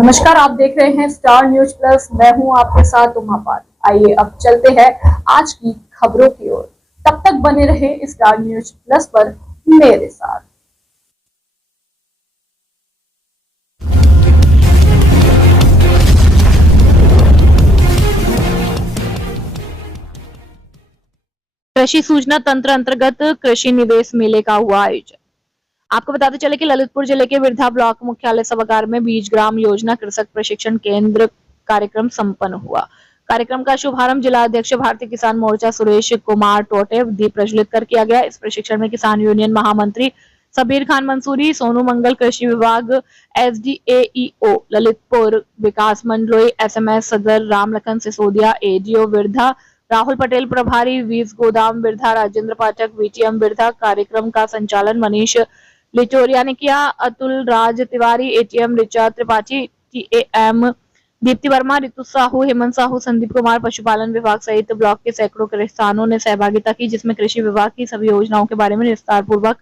नमस्कार, आप देख रहे हैं स्टार न्यूज प्लस। मैं हूं आपके साथ उमापाल। आइए अब चलते हैं आज की खबरों की ओर। तब तक बने रहे स्टार न्यूज प्लस पर मेरे साथ। कृषि सूचना तंत्र अंतर्गत कृषि निवेश मेले का हुआ आयोजन। आपको बताते चले कि ललितपुर जिले के विरधा ब्लॉक मुख्यालय सभागार में बीज ग्राम योजना कृषक प्रशिक्षण केंद्र कार्यक्रम संपन्न हुआ। कार्यक्रम का शुभारंभ जिला अध्यक्ष भारतीय किसान मोर्चा सुरेश कुमार टोटे दीप प्रज्वलित कर किया गया। इस प्रशिक्षण में किसान यूनियन महामंत्री सबीर खान मंसूरी, सोनू मंगल, कृषि विभाग SDAEO ललितपुर, विकास मंडलोई, SMS सदर रामलखन सिसोदिया, ADO विरधा राहुल पटेल प्रभारी, वीज गोदाम विरधा राजेंद्र पाठक, VTM विरधा। कार्यक्रम का संचालन मनीष लिचोरिया ने किया। अतुल राज तिवारी, ATM ऋचा त्रिपाठी, TAM दीप्ति वर्मा, ऋतु साहू, हेमंत साहू, संदीप कुमार, पशुपालन विभाग सहित ब्लॉक के सैकड़ों किसानों ने सहभागिता की, जिसमें कृषि विभाग की सभी योजनाओं के बारे में विस्तार पूर्वक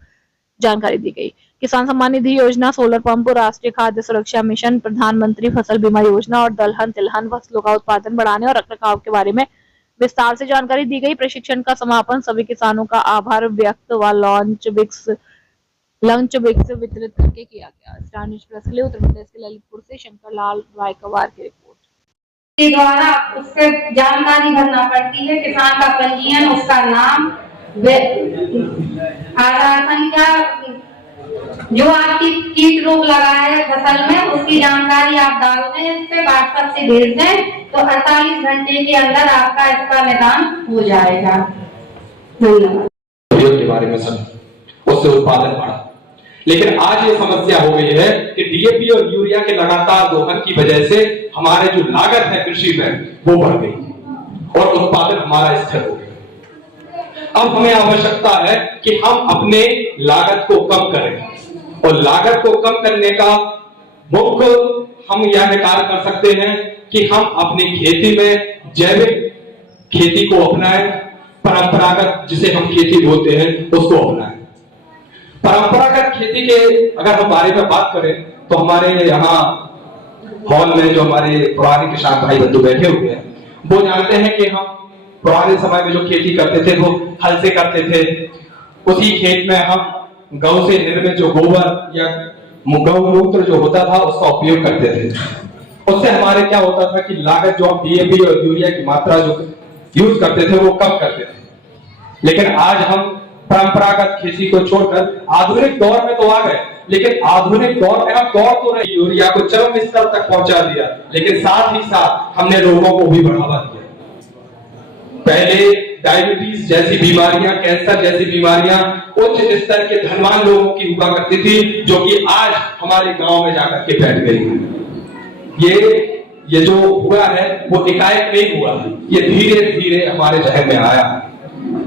जानकारी दी गई। किसान सम्मान निधि योजना, सोलर पंप, राष्ट्रीय खाद्य सुरक्षा मिशन, प्रधानमंत्री फसल बीमा योजना और दलहन तिलहन फसलों का उत्पादन बढ़ाने और रखरखाव के बारे में विस्तार से जानकारी दी गई। प्रशिक्षण का समापन सभी किसानों का आभार व्यक्त व लंच विक्स वितरित करके किया गया। स्टार न्यूज प्लस के लिए उत्तर प्रदेश के ललितपुर से शंकर लाल रायकवार की रिपोर्ट। के द्वारा उसके जानकारी भरना पड़ती है। किसान का पंजीयन, उसका नाम, आधार संख्या, जो आपकी कीट रोग लगा है फसल में उसकी जानकारी आप डाल दें, इस पे व्हाट्सएप से भेज दें तो 48 घंटे के अंदर आपका इसका निदान हो जाएगा। धन्यवाद। के बारे में सब उससे उत्पादन बढ़ा, लेकिन आज ये समस्या हो गई है कि DAP और यूरिया के लगातार दोहन की वजह से हमारे जो लागत है कृषि में वो बढ़ गई और उत्पादन हमारा स्थिर हो गया। अब हमें आवश्यकता है कि हम अपने लागत को कम करें और लागत को कम करने का मुख्य हम यह निकाल कर सकते हैं कि हम अपनी खेती में जैविक खेती को अपनाएं, परंपरागत जिसे हम खेती बोलते हैं उसको अपनाएं। परंपरागत खेती के अगर हम बारे में बात करें तो हमारे यहाँ हॉल में जो हमारे पुराने किसान भाई बंधु बैठे हुए हैं वो जानते हैं कि हम पुराने समय में जो खेती करते थे वो हल से करते थे। उसी खेत में हम गौ से निर्मित जो गोबर या गौ मूत्र जो होता था उसका उपयोग करते थे। उससे हमारे क्या होता था कि लागत जो हम DAP और यूरिया की मात्रा जो यूज करते थे वो कम करते थे। लेकिन आज हम परंपरागत खेती को छोड़कर आधुनिक दौर में तो आ गए, लेकिन आधुनिक दौर में हम दौड़ तो रहे, यूरिया को चरम स्तर तक पहुंचा दिया, लेकिन साथ ही साथ हमने रोगों को भी बढ़ावा दिया। पहले डायबिटीज जैसी बीमारियां, कैंसर जैसी बीमारियां उच्च स्तर के धनवान लोगों की हुआ करती थी, जो कि आज हमारे गांव में जाकर के बैठ गई है। ये जो हुआ है वो एकाएक नहीं हुआ है, ये धीरे धीरे हमारे जहन में आया है।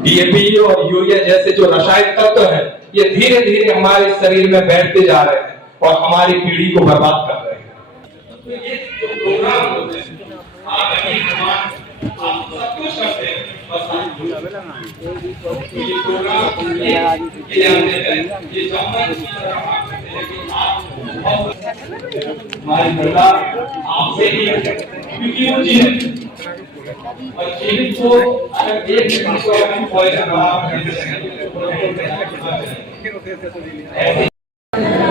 DAP और यूरिया जैसे जो रासायनिक तत्व है ये धीरे धीरे हमारे शरीर में बैठते जा रहे हैं और हमारी पीढ़ी को बर्बाद कर रहे हैं। तो ये जो प्रोग्राम होते हैं आप सब कुछ करते हैं, बस ये प्रोग्राम ये हमारी सरकार आपसे ही, क्योंकि वो जीवित और जीवित को अगर एक मिनट को हम पॉइजन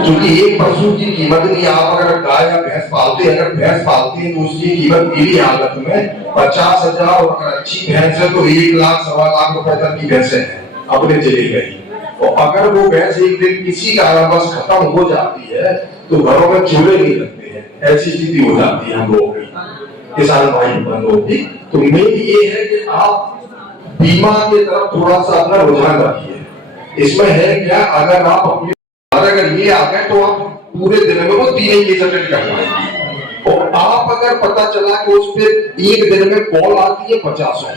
क्योंकि एक पशु की कीमत नहीं, आप अगर गाय या भैंस पालते हैं, अगर भैंस पालते हैं तो उसकी कीमत मेरी हालत में 50,000 और अगर अच्छी भैंस है तो 1 लाख 1.25 लाख रुपए तक की भैंस है अपने चली गई। और अगर वो भैंस एक दिन किसी कारणवश खत्म हो जाती है तो घरों में चूल्हे नहीं लगते हैं, ऐसी स्थिति हो जाती है हम लोगों की, किसान भाई बंधुओं की। तो मेरी ये है कि आप बीमा की तरफ थोड़ा सा अपना रुझान रखिए। इसमें है क्या, अगर आप अपनी अगर ये आ गए तो आप पूरे दिन में वो 3 केस अटेंड कर पाएंगे। और आप अगर पता चला कि उस पर एक दिन में कॉल आती है 50 है,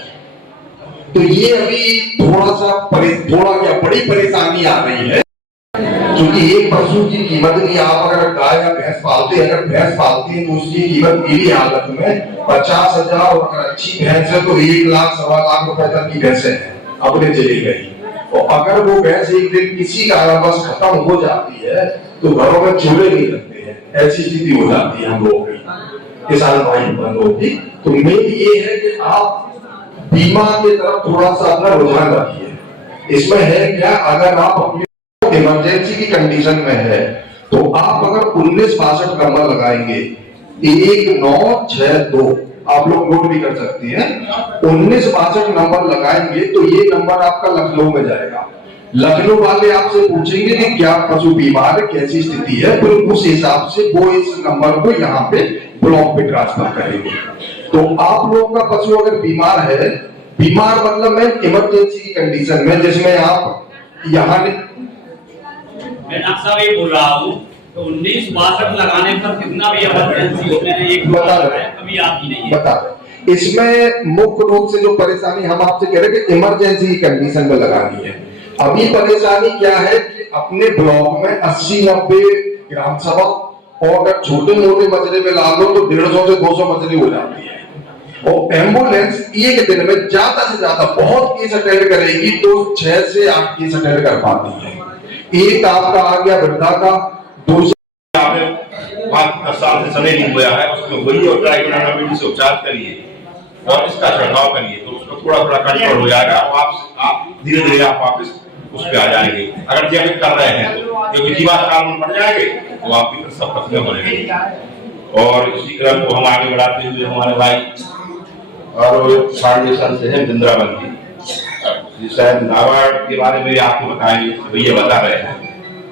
तो ये अभी थोड़ा क्या बड़ी परेशानी आ रही है। क्योंकि एक पशु की कीमत नहीं, आप अगर गाय या भैंस पालते हैं, अगर भैंस पालते हैं तो उसकी कीमत मेरी हालत में 50,000 और अगर अच्छी भैंस है तो 1 लाख 1.25 लाख रुपए तक की भैंस है अपने चली गई। और अगर वो भैंस एक दिन किसी कारणवश खत्म हो जाती है तो घरों में चूल्हे नहीं लगते हैं, ऐसी स्थिति हो जाती है हम लोगों की, किसान भाई बंधुओं की। तो मेन ये है कि आप बीमा की तरफ थोड़ा सा अपना रुझान रखिए। इसमें है क्या, अगर आप अपनी इमरजेंसी की कंडीशन में है तो आप अगर 1962 नंबर लगाएंगे, 1962 आप लोग नोट भी कर सकते हैं, 1962 नंबर लगाएंगे तो ये नंबर आपका लखनऊ में जाएगा। लखनऊ वाले आपसे पूछेंगे कि क्या पशु बीमार है, कैसी स्थिति है, फिर उस हिसाब से वो इस नंबर को यहाँ पे ब्लॉक पे ट्रांसफर करेंगे। तो आप लोगों का पशु अगर बीमार है, बीमार मतलब मैं इमरजेंसी की कंडीशन में, जिसमें आप यहाँ मैं डॉक्टर साहब ये बोल रहा हूँ तो 1962 लगाने पर कितना भी इमरजेंसी हो, मैंने एक बता रहे कभी आती नहीं है। बता रहे इसमें मुख्य रूप से जो परेशानी हम आपसे कह रहे हैं कि इमरजेंसी की कंडीशन में लगानी है। अभी परेशानी क्या है कि अपने ब्लॉक में 80-90 ग्राम सभा, और अगर छोटे मोटे मजरे में ला लो तो 150 से 200 मजरे हो जाती है। और एम्बुलेंस एक दिन में ज्यादा से ज्यादा बहुत केस अटेंड करेगी तो 6 से 8 केस अटेंड कर पाती है। एक आपका आ गया वृद्धा का, दूसरा 5 साल से समय नहीं हुआ है, उसको वही और ट्राइकोनामिड से उपचार करिए और इसका छिड़काव करिए तो उसको थोड़ा कंट्रोल हो जाएगा और आप धीरे धीरे आप वापस उस पे आ जाएंगे। अगर जैविक कर रहे हैं तो क्योंकि जीवाश्म काल में बढ़ जाएंगे तो आपकी सब फसलें बनेंगी। और इसी क्रम को हम आगे बढ़ाते हुए हमारे भाई और फाउंडेशन से है बिंद्रावन जी शायद नाबार्ड के बारे में आपको बताएंगे, भैया बता रहे हैं,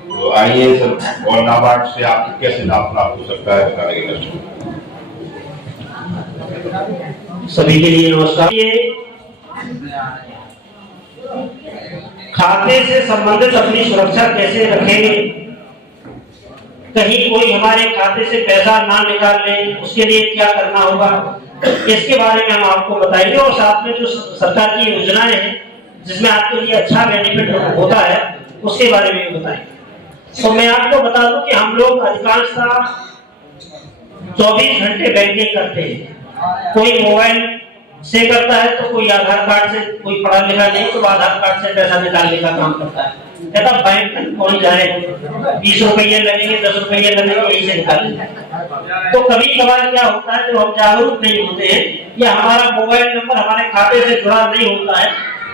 तो आइए सर। और नाबार्ड से आपको कैसे लाभ प्राप्त हो सकता है बताएंगे। सभी के लिए नमस्कार। ये खाते से संबंधित अपनी सुरक्षा कैसे रखेंगे, कहीं कोई हमारे खाते से पैसा ना निकाल ले, उसके लिए क्या करना होगा, इसके बारे में हम आपको बताएंगे। और साथ में जो सरकार की योजनाएं हैं जिसमें आपके लिए अच्छा बेनिफिट होता है उसके बारे में भी बताएंगे। तो मैं आपको बता दूं कि हम लोग अधिकांशतः 24 घंटे बैंकिंग करते हैं। कोई मोबाइल से करता है तो कोई आधार कार्ड से, कोई पढ़ा लिखा नहीं तो आधार कार्ड से पैसा निकालने का काम करता है। कहता बैंक में कौन जाए, 20 रुपये लगेंगे, 10 रुपये लगेंगे, यही से निकालेंगे। तो कभी कभार क्या होता है, जब हम जागरूक नहीं होते हैं या हमारा मोबाइल नंबर हमारे खाते से जुड़ा नहीं होता है,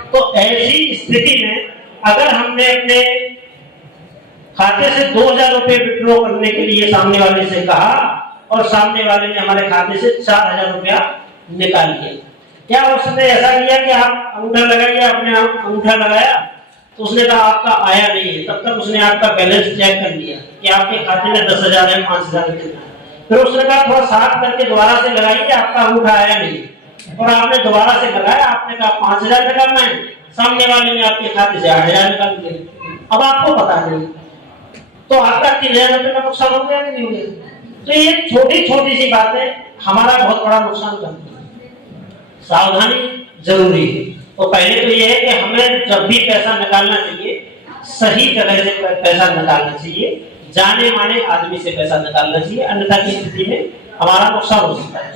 तो ऐसी स्थिति में अगर हमने अपने खाते से 2000 रुपये विड्रॉ करने के लिए सामने वाले से कहा और सामने वाले ने हमारे खाते से 4000 रुपया निकाल लिया, क्या उसने ऐसा किया कि आप अंगूठा लगाइए, अपने अंगूठा लगाया तो उसने कहा आपका आया नहीं है, तब तक उसने आपका बैलेंस चेक कर लिया कि आपके खाते में 10,000 है, 5,000 है। फिर उसने कहा थोड़ा साफ करके दोबारा से लगाइए, आपका अंगूठा आया नहीं, और आपने दोबारा से लगाया, आपने कहा 5,000 निकालना है, सामने वाले ने आपके खाते से 8,000 निकाल दिया। अब आपको पता नहीं तो आपका 3,000 रुपये का नुकसान हो गया कि नहीं हो गया। तो ये छोटी छोटी सी बातें हमारा बहुत बड़ा नुकसान करती है। सावधानी जरूरी है। तो पहले तो ये है कि हमें जब भी पैसा निकालना चाहिए सही जगह से पैसा निकालना चाहिए, जाने माने आदमी से पैसा निकालना चाहिए, अन्यथा की स्थिति में हमारा नुकसान हो सकता है।